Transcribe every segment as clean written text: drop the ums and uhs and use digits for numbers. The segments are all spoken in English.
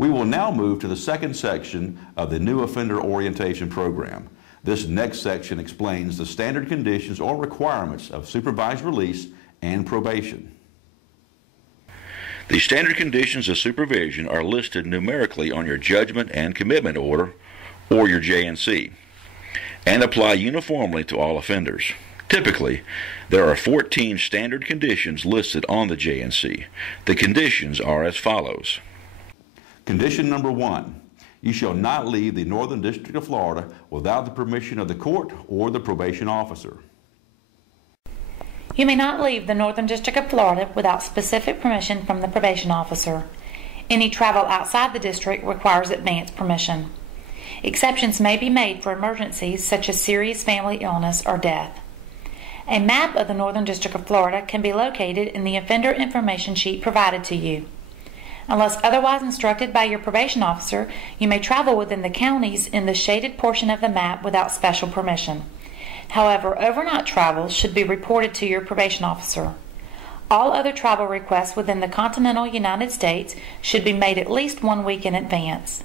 We will now move to the second section of the new offender orientation program. This next section explains the standard conditions or requirements of supervised release and probation. The standard conditions of supervision are listed numerically on your judgment and commitment order, or your J&C, and apply uniformly to all offenders. Typically, there are 14 standard conditions listed on the J&C. The conditions are as follows. Condition number 1, you shall not leave the Northern District of Florida without the permission of the court or the probation officer. You may not leave the Northern District of Florida without specific permission from the probation officer. Any travel outside the district requires advance permission. Exceptions may be made for emergencies such as serious family illness or death. A map of the Northern District of Florida can be located in the offender information sheet provided to you. Unless otherwise instructed by your probation officer, you may travel within the counties in the shaded portion of the map without special permission. However, overnight travel should be reported to your probation officer. All other travel requests within the continental United States should be made at least 1 week in advance.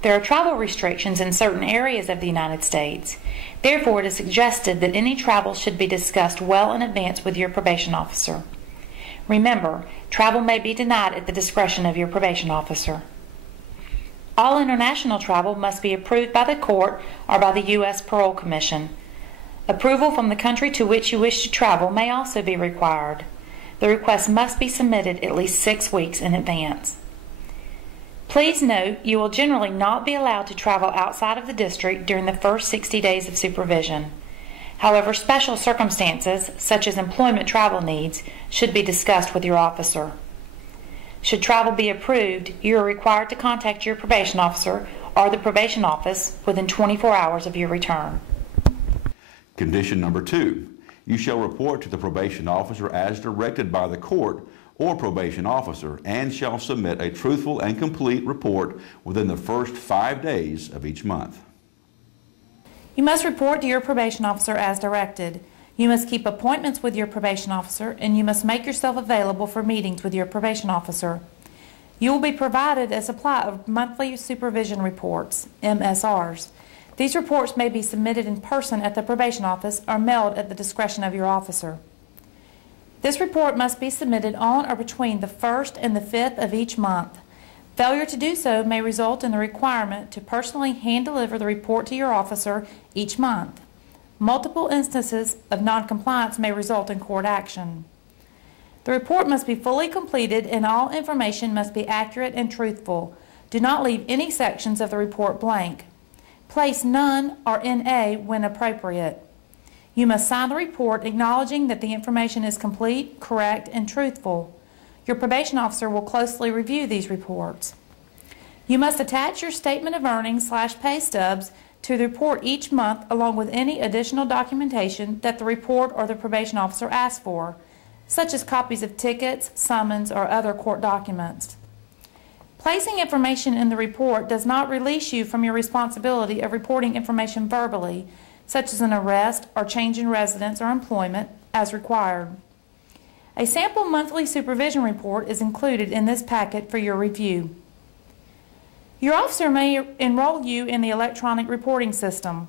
There are travel restrictions in certain areas of the United States. Therefore, it is suggested that any travel should be discussed well in advance with your probation officer. Remember, travel may be denied at the discretion of your probation officer. All international travel must be approved by the court or by the U.S. Parole Commission. Approval from the country to which you wish to travel may also be required. The request must be submitted at least 6 weeks in advance. Please note, you will generally not be allowed to travel outside of the district during the first 60 days of supervision. However, special circumstances, such as employment travel needs, should be discussed with your officer. Should travel be approved, you are required to contact your probation officer or the probation office within 24 hours of your return. Condition number 2, you shall report to the probation officer as directed by the court or probation officer and shall submit a truthful and complete report within the first 5 days of each month. You must report to your probation officer as directed. You must keep appointments with your probation officer, and you must make yourself available for meetings with your probation officer. You will be provided a supply of monthly supervision reports, MSRs. These reports may be submitted in person at the probation office or mailed at the discretion of your officer. This report must be submitted on or between the 1st and the 5th of each month. Failure to do so may result in the requirement to personally hand-deliver the report to your officer each month. Multiple instances of noncompliance may result in court action. The report must be fully completed and all information must be accurate and truthful. Do not leave any sections of the report blank. Place none or NA when appropriate. You must sign the report acknowledging that the information is complete, correct, and truthful. Your probation officer will closely review these reports. You must attach your statement of earnings / pay stubs to the report each month along with any additional documentation that the report or the probation officer asks for, such as copies of tickets, summons, or other court documents. Placing information in the report does not release you from your responsibility of reporting information verbally, such as an arrest or change in residence or employment, as required. A sample monthly supervision report is included in this packet for your review. Your officer may enroll you in the electronic reporting system.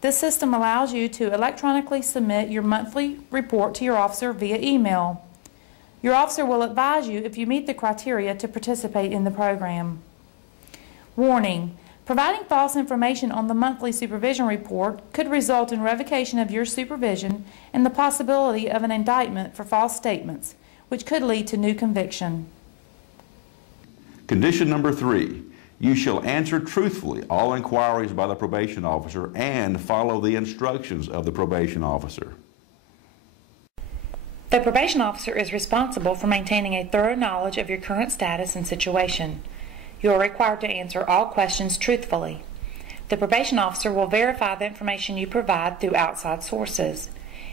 This system allows you to electronically submit your monthly report to your officer via email. Your officer will advise you if you meet the criteria to participate in the program. Warning: providing false information on the monthly supervision report could result in revocation of your supervision and the possibility of an indictment for false statements, which could lead to new conviction. Condition number 3, you shall answer truthfully all inquiries by the probation officer and follow the instructions of the probation officer. The probation officer is responsible for maintaining a thorough knowledge of your current status and situation. You are required to answer all questions truthfully. The probation officer will verify the information you provide through outside sources.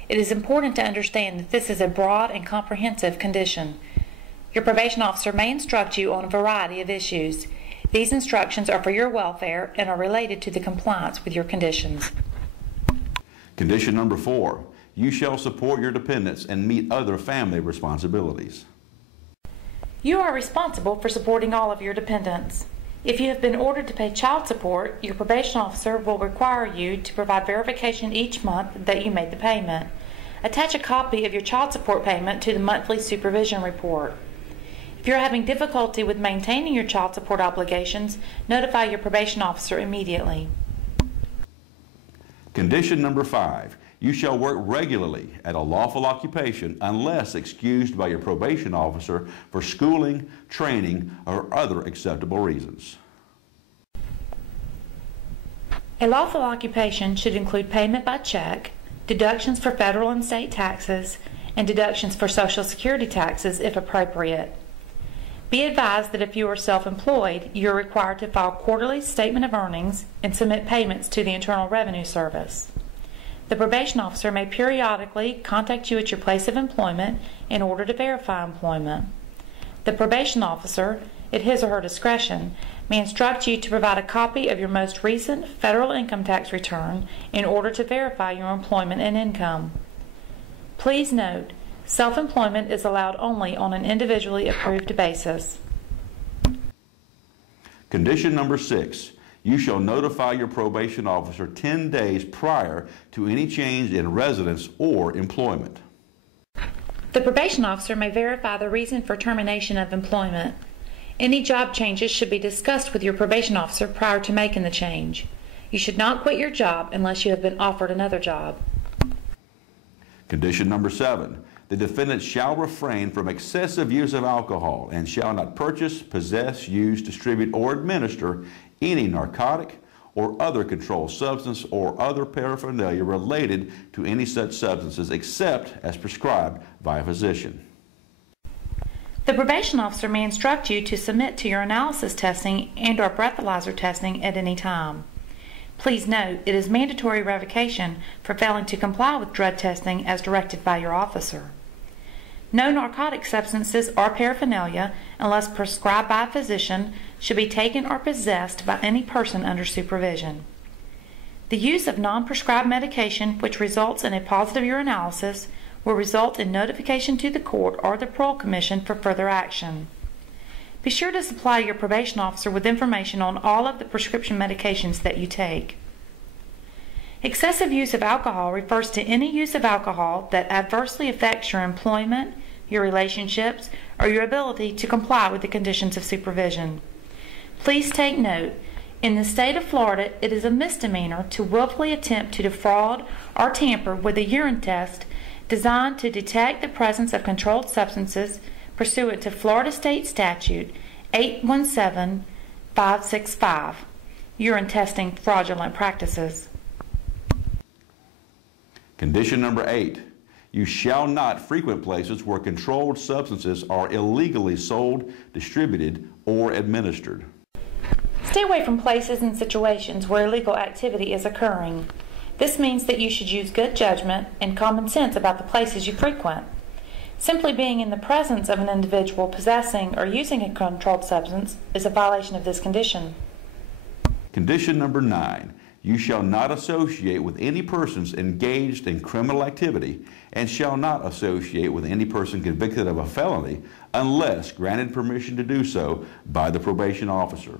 It is important to understand that this is a broad and comprehensive condition. Your probation officer may instruct you on a variety of issues. These instructions are for your welfare and are related to the compliance with your conditions. Condition number 4, you shall support your dependents and meet other family responsibilities. You are responsible for supporting all of your dependents. If you have been ordered to pay child support, your probation officer will require you to provide verification each month that you made the payment. Attach a copy of your child support payment to the monthly supervision report. If you're having difficulty with maintaining your child support obligations, notify your probation officer immediately. Condition number 5, you shall work regularly at a lawful occupation unless excused by your probation officer for schooling, training, or other acceptable reasons. A lawful occupation should include payment by check, deductions for federal and state taxes, and deductions for Social Security taxes if appropriate. Be advised that if you are self-employed, you are required to file quarterly statement of earnings and submit payments to the Internal Revenue Service. The probation officer may periodically contact you at your place of employment in order to verify employment. The probation officer, at his or her discretion, may instruct you to provide a copy of your most recent federal income tax return in order to verify your employment and income. Please note, self-employment is allowed only on an individually approved basis. Condition number 6, you shall notify your probation officer 10 days prior to any change in residence or employment. The probation officer may verify the reason for termination of employment. Any job changes should be discussed with your probation officer prior to making the change. You should not quit your job unless you have been offered another job. Condition number 7, the defendant shall refrain from excessive use of alcohol and shall not purchase, possess, use, distribute, or administer any narcotic or other controlled substance or other paraphernalia related to any such substances except as prescribed by a physician. The probation officer may instruct you to submit to your analysis testing and/or breathalyzer testing at any time. Please note, it is mandatory revocation for failing to comply with drug testing as directed by your officer. No narcotic substances or paraphernalia, unless prescribed by a physician, should be taken or possessed by any person under supervision. The use of non-prescribed medication which results in a positive urinalysis will result in notification to the court or the parole commission for further action. Be sure to supply your probation officer with information on all of the prescription medications that you take. Excessive use of alcohol refers to any use of alcohol that adversely affects your employment, your relationships, or your ability to comply with the conditions of supervision. Please take note, in the state of Florida, it is a misdemeanor to willfully attempt to defraud or tamper with a urine test designed to detect the presence of controlled substances pursuant to Florida State Statute 817565, urine testing fraudulent practices. Condition number 8, you shall not frequent places where controlled substances are illegally sold, distributed, or administered. Stay away from places and situations where illegal activity is occurring. This means that you should use good judgment and common sense about the places you frequent. Simply being in the presence of an individual possessing or using a controlled substance is a violation of this condition. Condition number 9, you shall not associate with any persons engaged in criminal activity and shall not associate with any person convicted of a felony unless granted permission to do so by the probation officer.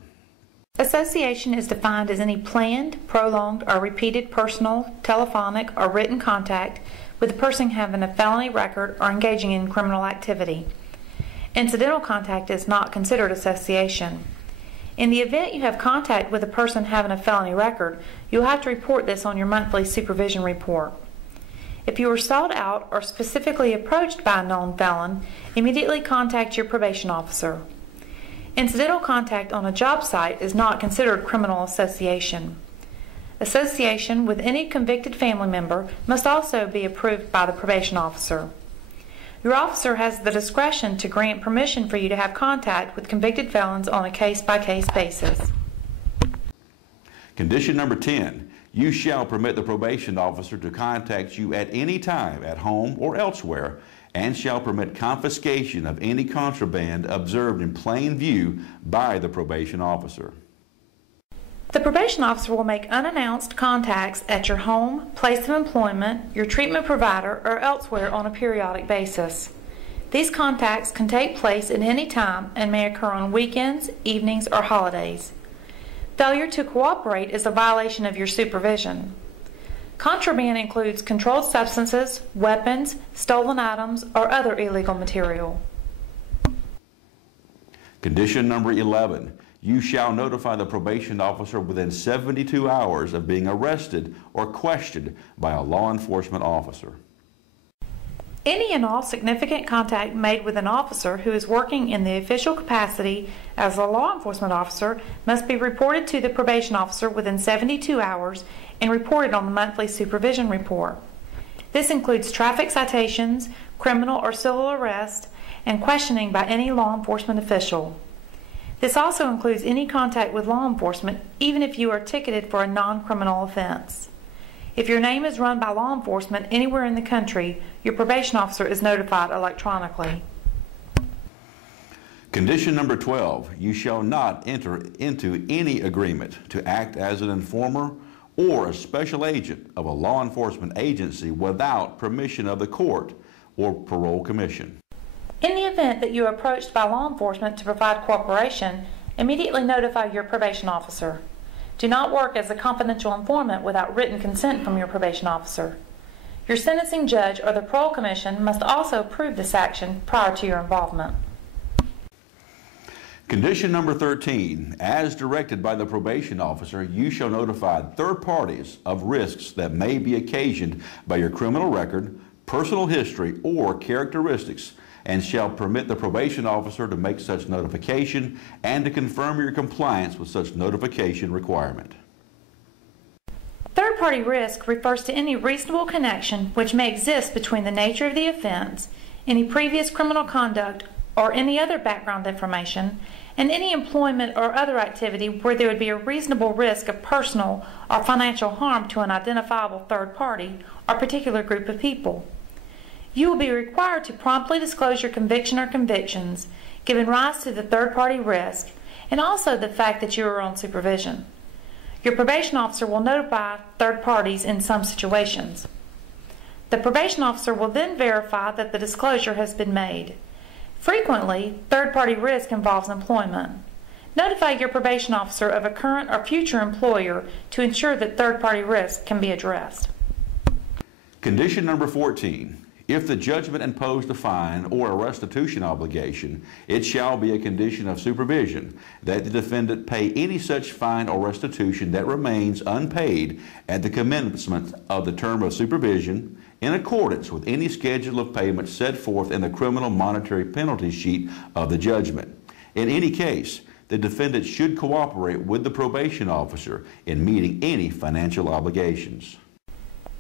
Association is defined as any planned, prolonged, or repeated personal, telephonic, or written contact with a person having a felony record or engaging in criminal activity. Incidental contact is not considered association. In the event you have contact with a person having a felony record, you'll have to report this on your monthly supervision report. If you are sought out or specifically approached by a known felon, immediately contact your probation officer. Incidental contact on a job site is not considered criminal association. Association with any convicted family member must also be approved by the probation officer. Your officer has the discretion to grant permission for you to have contact with convicted felons on a case-by-case basis. Condition number 10, you shall permit the probation officer to contact you at any time at home or elsewhere and shall permit confiscation of any contraband observed in plain view by the probation officer. The probation officer will make unannounced contacts at your home, place of employment, your treatment provider, or elsewhere on a periodic basis. These contacts can take place at any time and may occur on weekends, evenings, or holidays. Failure to cooperate is a violation of your supervision. Contraband includes controlled substances, weapons, stolen items, or other illegal material. Condition number 11, you shall notify the probation officer within 72 hours of being arrested or questioned by a law enforcement officer. Any and all significant contact made with an officer who is working in the official capacity as a law enforcement officer must be reported to the probation officer within 72 hours and reported on the monthly supervision report. This includes traffic citations, criminal or civil arrest, and questioning by any law enforcement official. This also includes any contact with law enforcement, even if you are ticketed for a non-criminal offense. If your name is run by law enforcement anywhere in the country, your probation officer is notified electronically. Condition number 12, you shall not enter into any agreement to act as an informer or a special agent of a law enforcement agency without permission of the court or parole commission. In the event that you are approached by law enforcement to provide cooperation, immediately notify your probation officer. Do not work as a confidential informant without written consent from your probation officer. Your sentencing judge or the parole commission must also approve this action prior to your involvement. Condition number 13, as directed by the probation officer, you shall notify third parties of risks that may be occasioned by your criminal record, personal history, or characteristics, and shall permit the probation officer to make such notification and to confirm your compliance with such notification requirement. Third-party risk refers to any reasonable connection which may exist between the nature of the offense, any previous criminal conduct, or any other background information, and any employment or other activity where there would be a reasonable risk of personal or financial harm to an identifiable third party or particular group of people. You will be required to promptly disclose your conviction or convictions, giving rise to the third-party risk, and also the fact that you are on supervision. Your probation officer will notify third parties in some situations. The probation officer will then verify that the disclosure has been made. Frequently, third-party risk involves employment. Notify your probation officer of a current or future employer to ensure that third-party risk can be addressed. Condition number 14. If the judgment imposed a fine or a restitution obligation, it shall be a condition of supervision that the defendant pay any such fine or restitution that remains unpaid at the commencement of the term of supervision in accordance with any schedule of payments set forth in the criminal monetary penalty sheet of the judgment. In any case, the defendant should cooperate with the probation officer in meeting any financial obligations.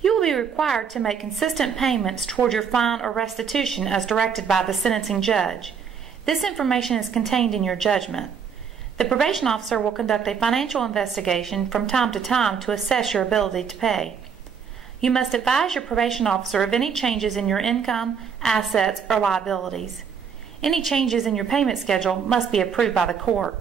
You will be required to make consistent payments toward your fine or restitution as directed by the sentencing judge. This information is contained in your judgment. The probation officer will conduct a financial investigation from time to time to assess your ability to pay. You must advise your probation officer of any changes in your income, assets, or liabilities. Any changes in your payment schedule must be approved by the court.